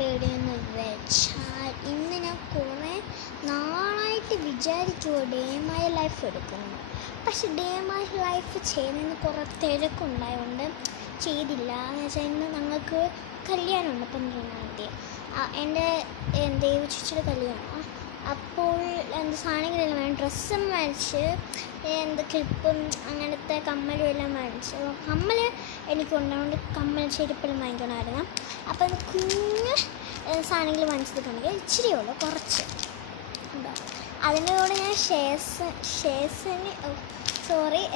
Video എന്ന് വെച്ചാൽ ഇന്ന് ഞാൻ കുറേ നാളായിട്ട് വിചാരിക്കുമോ ഡേ മൈ ലൈഫ് എടുക്കുന്നു. പക്ഷെ ഡേ മൈ ലൈഫ് ചെയ്യുന്നതിന് കുറേ തിരക്കുണ്ടായതുകൊണ്ട് ചെയ്തില്ല. എന്ന് വെച്ചാൽ ഇന്ന് ഞങ്ങൾക്ക് കല്യാണമുണ്ട് 12-ാം തീയതി. എൻ്റെ ദേവി ചേച്ചിയുടെ കല്യാണം. അപ്പോൾ സാധനങ്ങളെല്ലാം വേണം. ഡ്രസ്സും മേടിച്ച് ക്ലിപ്പും അങ്ങനത്തെ കമ്മലും എല്ലാം മേടിച്ച്. കമ്മൽ എനിക്കുണ്ടായതുകൊണ്ട് കമ്മൽ ചെരുപ്പെല്ലാം വാങ്ങിക്കണമായിരുന്നു. അപ്പം കുഞ്ഞ് സാധനങ്ങൾ വാങ്ങിച്ചിട്ടുണ്ടെങ്കിൽ ഇച്ചിരി ഉള്ളൂ, കുറച്ച് ഉണ്ടാവും. അതിൻ്റെ കൂടെ ഞാൻ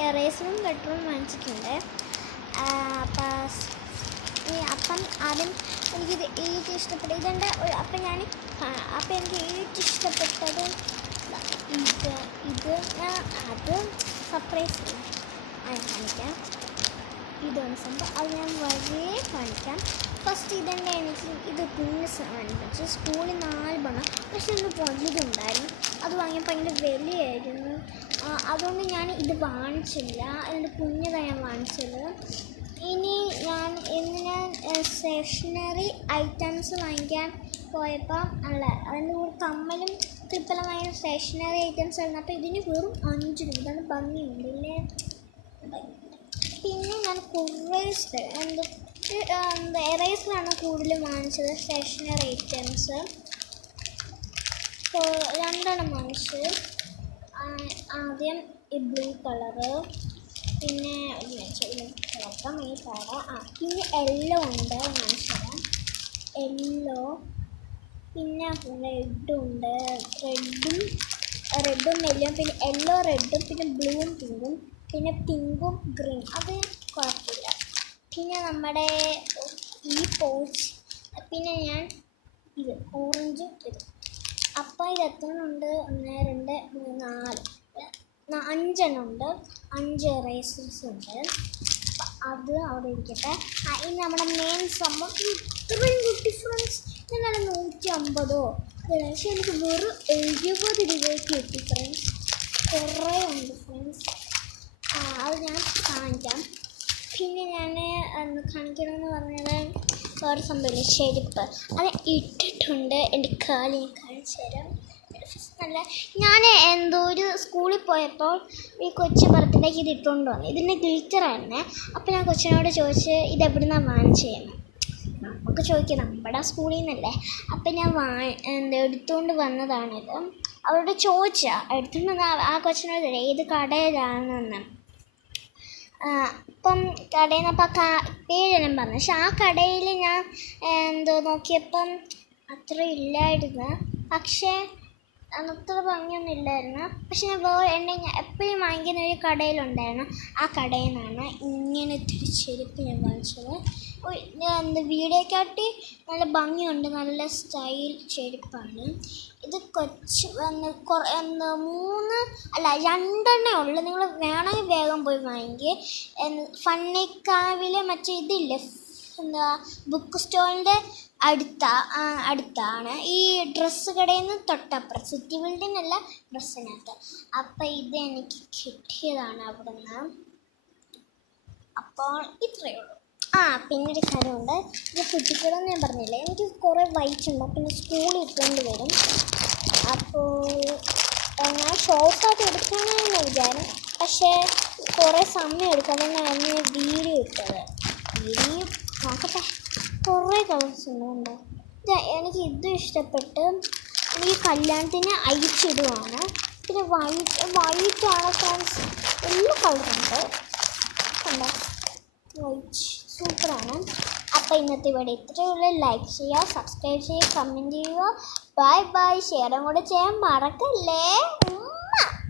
എറേസറും കട്ടറും വാങ്ങിച്ചിട്ടുണ്ട്. അപ്പം ആദ്യം എനിക്കിത് ഏറ്റവും ഇഷ്ടപ്പെട്ട ഇതെൻ്റെ അപ്പം എനിക്ക് ഏറ്റവും ഇഷ്ടപ്പെട്ടത് ഇത് അത് സർപ്രൈസ് കാണിക്കാം. ഇതാണ് സംഭവം. അത് ഞാൻ വഴിയെ കാണിക്കാം. ഫസ്റ്റ് ഇതെൻ്റെ ഇത് കുഞ്ഞ് വാങ്ങിച്ചു. സ്കൂളിൽ 4 ബണ്ണം, പക്ഷെ ഒന്ന് വലുതുണ്ടായിരുന്നു. അത് വാങ്ങിയപ്പോൾ ഭയങ്കര വിലയായിരുന്നു. അതുകൊണ്ട് ഞാൻ ഇത് വാങ്ങിച്ചില്ല. അതിൻ്റെ കുഞ്ഞതാണ് ഞാൻ വാങ്ങിച്ചത്. ഇനി ഞാൻ സ്റ്റേഷനറി ഐറ്റംസ് വാങ്ങിക്കാൻ പോയപ്പോൾ അതിൻ്റെ കൂടെ കമ്മലും ക്ലിപ്പെല്ലാം വാങ്ങിയ സ്റ്റേഷനറി ഐറ്റംസ് ആയിരുന്നു. അപ്പോൾ ഇതിന് വെറും 5 രൂപ. ഇതാണ് ഭംഗിയുണ്ടല്ലേ. പിന്നെ ഞാൻ കുറേ എറേസറാണ് കൂടുതലും വാങ്ങിച്ചത്. സ്റ്റേഷനറി ഐറ്റംസ് 2 വാങ്ങിച്ചത്. ആദ്യം ഈ ബ്ലൂ കളറ്, പിന്നെ പിന്നെ യെല്ലോ ഉണ്ട് വാങ്ങിച്ചത്. യെല്ലോ, പിന്നെ റെഡുണ്ട്. റെഡും യെല്ലോയും, പിന്നെ യെല്ലോ റെഡും, പിന്നെ ബ്ലൂവും പിങ്കും, പിന്നെ പിങ്കും ഗ്രീൻ. അത് കുഴപ്പമില്ല. പിന്നെ നമ്മുടെ ഈ പോച്ച്, പിന്നെ ഞാൻ ഇത് ഓറഞ്ചും ഇത്. അപ്പോൾ ഇത് എത്ര ഉണ്ട്? 1 2 3 4 5 ഉണ്ട്. 5 എറേസേഴ്സ് ഉണ്ട്. അത് അവിടെ ഇരിക്കട്ടെ. ഇനി നമ്മുടെ മെയിൻ സംഭവം ഇത്രയും കുട്ടി ഫ്രണ്ട്സ്. ഞാൻ 150 പക്ഷേ എനിക്ക് വെറും 70 രൂപയ്ക്ക് കിട്ടി ഫ്രണ്ട്സ്. കുറേ ഉണ്ട് ഫ്രണ്ട്സ്. അത് ഞാൻ കാണിക്കാം. പിന്നെ ഞാൻ കാണിക്കണമെന്ന് പറഞ്ഞത് വേറെ സംഭവമില്ല, ചെരുപ്പ്. അത് ഇട്ടിട്ടുണ്ട്. എൻ്റെ കാല് ഞാൻ കാണിച്ചു തരാം. നല്ല ഞാൻ ഒരു സ്കൂളിൽ പോയപ്പോൾ ഈ കൊച്ചു ബർത്ത്ഡേക്ക് ഇത് ഇട്ടുകൊണ്ട് വന്നു. ഇതിൻ്റെ ഗ്ലിറ്ററായിരുന്നേ. അപ്പോൾ ഞാൻ കൊച്ചിനോട് ചോദിച്ച് ഇതെവിടുന്നാണ് വാങ്ങിച്ചത്. നമുക്ക് ചോദിക്കാം, നമ്മുടെ സ്കൂളിൽ നിന്നല്ലേ. അപ്പം ഞാൻ എടുത്തുകൊണ്ട് വന്നതാണിത്. അവരോട് എടുത്തുകൊണ്ട് വന്ന ആ കൊച്ചിനോട് ഏത് കടയിലാണെന്ന്. അപ്പം കടയിൽ നിന്ന് പേരെല്ലാം പറഞ്ഞു. പക്ഷെ ആ കടയിൽ ഞാൻ നോക്കിയപ്പം അത്ര ഇല്ലായിരുന്നു. പക്ഷേ അത്ര ഭംഗിയൊന്നും ഇല്ലായിരുന്നു. പക്ഷെ ഞാൻ എപ്പോഴും വാങ്ങിക്കുന്ന ഒരു കടയിലുണ്ടായിരുന്നു. ആ കടയിൽ നിന്നാണ് ഇങ്ങനത്തെ ഒരു ചെരുപ്പ് ഞാൻ വാങ്ങിച്ചത്. വീഡിയോക്കാട്ടി നല്ല ഭംഗിയുണ്ട്, നല്ല സ്റ്റൈൽ ചെരുപ്പാണ് ഇത്. 2 ഉള്ളു. നിങ്ങൾ വേണമെങ്കിൽ വേഗം പോയി വാങ്ങിക്കുക. ഫണ്ണിക്കാവിലെ മറ്റേ ഇതില്ലേ, ബുക്ക് സ്റ്റോളിൻ്റെ അടുത്താണ് ഈ ഡ്രസ്സ് കടയിൽ നിന്ന് തൊട്ടപ്പുറം. സിറ്റി ബിൽഡിംഗ് അല്ല, ഡ്രസ്സിനകത്ത്. അപ്പം ഇത് എനിക്ക് കിട്ടിയതാണ് അവിടെ നിന്ന്. അപ്പോൾ ഇത്രയേ ഉള്ളൂ. പിന്നൊരു കാര്യമുണ്ട്. ഇത് കുട്ടിക്കൂടെന്ന് ഞാൻ പറഞ്ഞില്ലേ, എനിക്ക് കുറേ വൈറ്റുണ്ട്. പിന്നെ സ്കൂളിൽ ഇട്ടുകൊണ്ട് വരും. അപ്പോൾ ഞാൻ ഷോർട്ടായിട്ട് എടുക്കാമെന്ന് വിചാരം. പക്ഷേ കുറേ സമയം എടുക്കും. അതുകൊണ്ടാണ് ഞാൻ വീഡിയോ ഇട്ടത്. വീഡിയോ നോക്കട്ടെ. കുറേ കളേഴ്സ് ഉണ്ട്. എനിക്ക് ഇതും ഇഷ്ടപ്പെട്ട്. ഈ കല്യാണത്തിന് അയച്ചിടുവാണ്. പിന്നെ വൈറ്റാണ് ഫ്രണ്ട്സ്. എല്ലാ കളറുണ്ട്. കണ്ടോ, വൈറ്റ് സൂപ്പറാണ്. അപ്പോൾ ഇന്നത്തെ വീഡിയോ ഇത്രയുള്ള. ലൈക്ക് ചെയ്യുക, സബ്സ്ക്രൈബ് ചെയ്യുക, കമൻറ്റ് ചെയ്യുക. ബൈ. ഷെയറും കൂടെ ചെയ്യാൻ മറക്കല്ലേ.